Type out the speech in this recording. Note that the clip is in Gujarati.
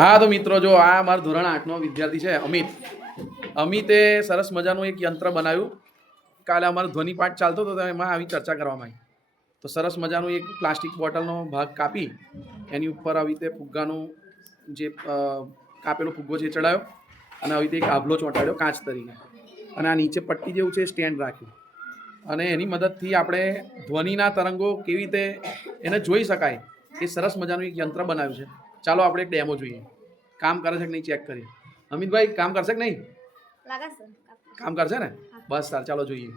હા તો મિત્રો જો આ અમારો ધોરણ 8નો વિદ્યાર્થી છે અમિતે સરસ મજાનું એક યંત્ર બનાવ્યું. કાલે અમારો ધ્વનિ પાઠ ચાલતો હતો તો એમાં આવી ચર્ચા કરવામાં આવી. તો સરસ મજાનું એક પ્લાસ્ટિક બોટલનો ભાગ કાપી એની ઉપર આવી રીતે ફુગ્ગાનું જે કાપેલો ફુગ્ગો છે ચડાવ્યો અને આવી રીતે એક આભલો ચોંટાડ્યો કાચ તરીકે અને આ નીચે પટ્ટી જેવું છે સ્ટેન્ડ રાખ્યું અને એની મદદથી આપણે ધ્વનિના તરંગો કેવી રીતે એને જોઈ શકાય એ સરસ મજાનું એક યંત્ર બનાવ્યું છે. ચાલો આપણે એક ડેમો જોઈએ. કામ કરે છે કે નહીં ચેક કરીએ. અમિતભાઈ કામ કરશે કે નહીં? કામ કરશે ને? બસ સર ચાલો જોઈએ.